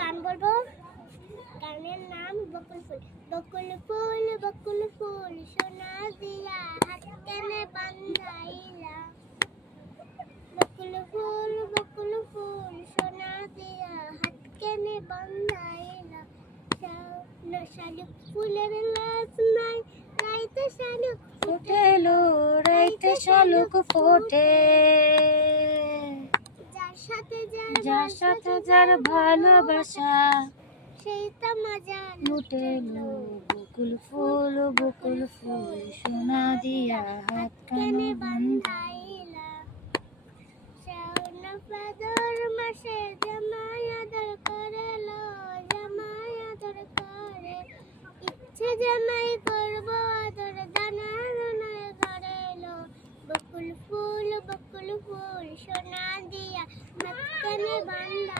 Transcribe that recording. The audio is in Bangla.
গান বলবো। গানের নাম বকুল ফুল। বকুল ফুল বকুল ফুল সোনা দিয়া হাত কেনে বান্ধাইলা। বকুল ফুল সোনা দিয়া হাত কেনে বান্ধাইলা। শালুক ফুলের লাজ নাই রাইতে শালুক ফুটেলো রাইতে শালুক ফোটে। যার সাথে যার ভালোবাসা সেই তো মজা লুটেলো। বকুল ফুল সোনা দিয়া হাত কানে বান্ধাইলা। শ্রাবণ ভাদর মাসে জামাই আদর করেলো, জামাই আদর করে। ইচ্ছে জামাই করব আদর দানা দানায় করেলো। বকুল ফুল সোনা দিয়া হাত কানে বান্ধা।